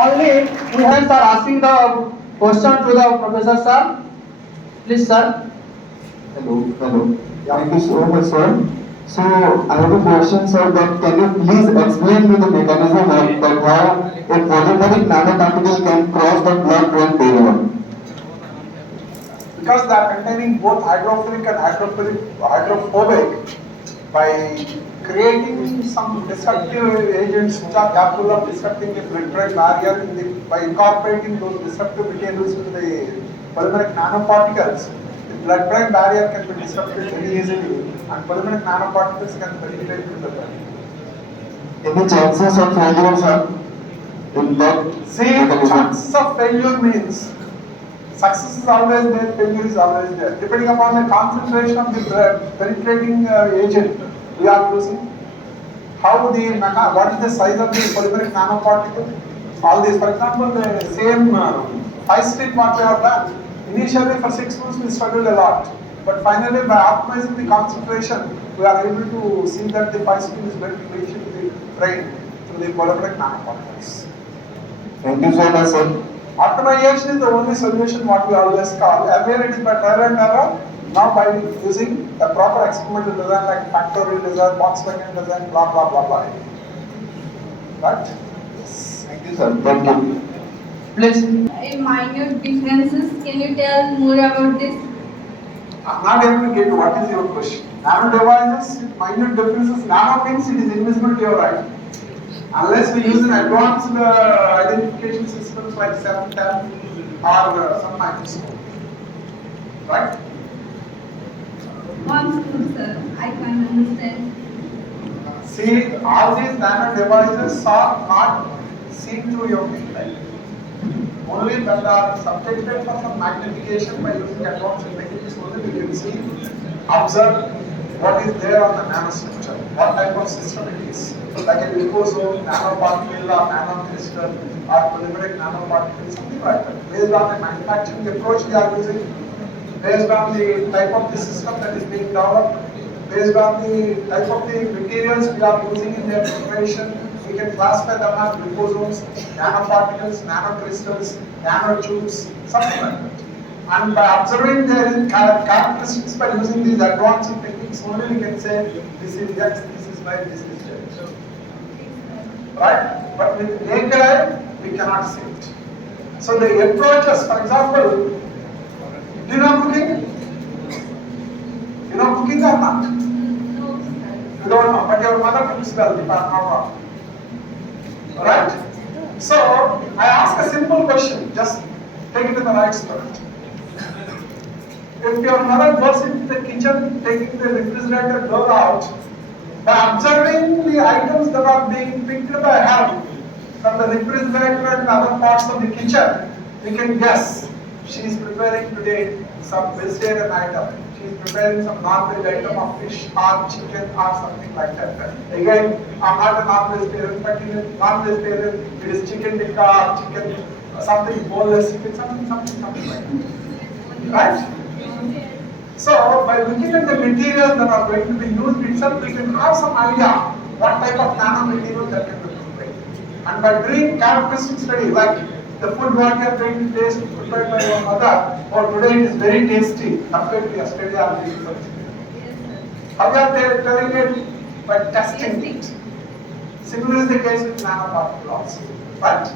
Only two hands are asking the question to the professor, sir. Please, sir. Hello, hello. Thank you so much, sir. So, I have a question, sir, that can you please explain me the mechanism of that how a polymeric nanoparticle can cross the blood-brain barrier? Because they are containing both hydrophilic and hydrophobic, by creating some destructive agents which are capable of disrupting the blood-brain barrier by incorporating those disruptive materials into the polymeric nanoparticles, the blood-brain barrier can be disrupted very easily and polymeric nanoparticles can penetrate into the blood. Any chances of failure, sir? In that See, mechanism? chances of failure means success is always there, failure is always there. Depending upon the concentration of the penetrating agent we are using, what is the size of the polymeric nanoparticle, all these. For example, the same 5-stage what we have done, initially for 6 months we struggled a lot. But finally, by optimizing the concentration, we are able to see that the 5-stage is going to reach into the brain through the polymeric nanoparticles. Thank you so much, sir. Optimization is the only solution what we always call. Earlier it is by trial and error. Now by using a proper experimental design like factorial design, Box-Bangien design, blah blah blah blah. Right? Thank you, sir. Thank you. Please. Minute differences. Can you tell more about this? I'm not able to get what is your question. Nano devices, minute differences. Nano means it is invisible to your eye. Unless we use an advanced identification systems like 710 or some microscope. Right? Once more, sir. I can't understand. See, all these nano devices are not seen through your light. Only when they are subjected for some magnification by using advanced techniques, only we can see, observe what is there on the nanostructure, what type of system it is. Like a liposome, nanoparticle, or nanocrystal, or polymeric nanoparticle, something like that. Based on the manufacturing approach we are using, based on the type of the system that is being developed, based on the type of the materials we are using in their preparation, we can classify them as liposomes, nanoparticles, nanocrystals, nanotubes, something like that. And by observing their characteristics by using these advanced techniques, only we can say this is X, this is Y, this is Z. Right? But with naked eye, we cannot see it. So the approaches, for example, do you know cooking? You know cooking or not? You don't know, but your mother cooks well, if I'm not wrong. Right? So, I ask a simple question, just take it in the right spirit. If your mother goes into the kitchen, taking the refrigerator door out, by observing the items that are being picked by her from the refrigerator and other parts of the kitchen, we can guess she is preparing today some vegetarian item. She is preparing some non-veg item of fish or chicken or something like that. Again, I'm not a non-vegetarian, but in a non-vegetarian, it is chicken tikka or chicken, something boneless chicken, something like that. Right? So, by looking at the materials that are going to be used itself, we can have some idea what type of nanomaterial that can be prepared. And by doing characteristic study, like the food what you are going to taste prepared by your mother, or today it is very tasty compared to yesterday or the day before. How you are telling it? By testing it. Similar is the case with nanoparticle also. Right?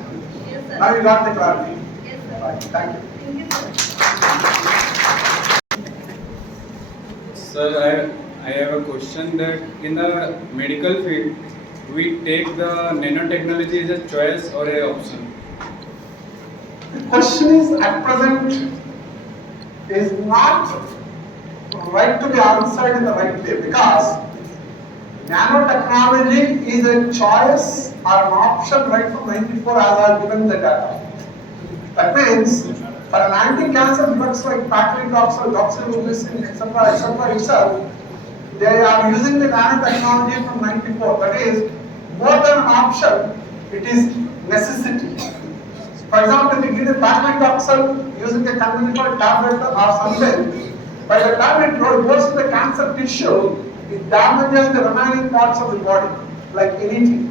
Yes, sir. Now you got the clarity. Yes, sir. Right. Thank you. Thank you, sir. Sir, I have a question that in the medical field, we take the nanotechnology as a choice or a option? The question is at present is not right to be answered in the right way, because nanotechnology is a choice or an option right from 94 as I have given the data. That means for an anti-cancer drugs like paclitaxel, doxorubicin, etc. itself, they are using the nanotechnology from 94. That is more than an option, it is necessity. For example, if you give the paclitaxel using the conventional tablet or something, by the time it goes to the cancer tissue, it damages the remaining parts of the body, like anything.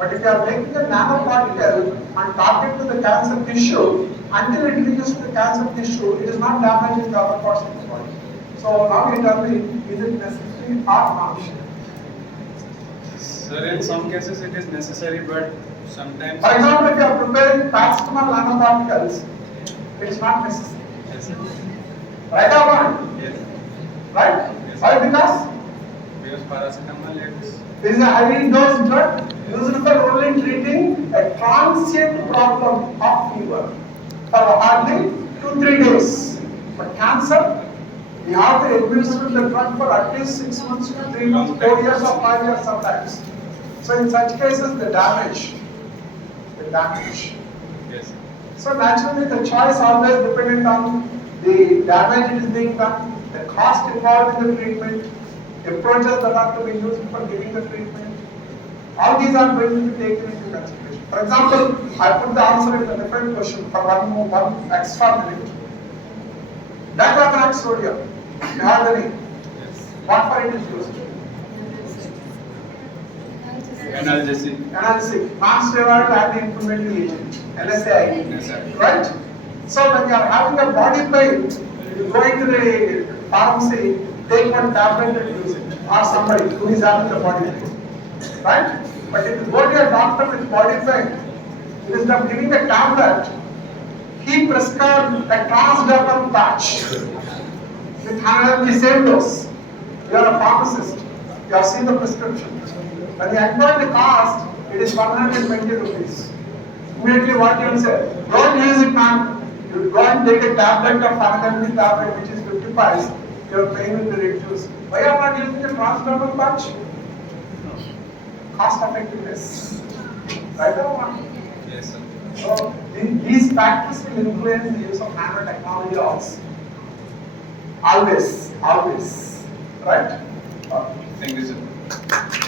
But if you are making a nanoparticle and target to the cancer tissue, until it reaches to the cancer tissue, it is not damaging the other parts of the body. So now you tell me, is it necessary or not? Sir, in some cases it is necessary, but sometimes. For example, if you are preparing paracetamol nanoparticles, it is not necessary. Yes, sir. Right or wrong? Yes. Right? Yes. Why? Because Because paracetamol is. this is a highly dosed drug used for only treating a transient problem of fever for hardly 2-3 days. But cancer, we have to administer the drug for at least 6 months to 3 months, 4 years or 5 years sometimes. So in such cases, the damage. Yes. So naturally, the choice always dependent on the damage it is being done, the cost involved in the treatment, approaches that are to be used for giving the treatment. All these are going to be taken into consideration. For example, I put the answer in a different question for one extra minute. Diclofenac sodium, you have the name. Yes. What for it is used? Analgesic. Analgesic, non-steroidal anti-inflammatory agent, NSAID. Yes, sir. Right? So when you are having a body pain, you go into the pharmacy, take one tablet and use it. Or somebody who is having the body pain. Right? But if you go to a doctor with body pain, instead of giving a tablet, he prescribed a transdermal patch with 100 the same dose. You are a pharmacist. You have seen the prescription. When you inquire the cost, it is 120 rupees. Immediately what you will say? Don't use it, man. You will go and take a tablet of 100 tablet which is 50 pies. Your pain will be reduced. Why are not using a transdermal patch? Cost effectiveness. Right or not? Yes, sir. So these factors will influence the use of nanotechnology also. Always. Right? Thank you, sir.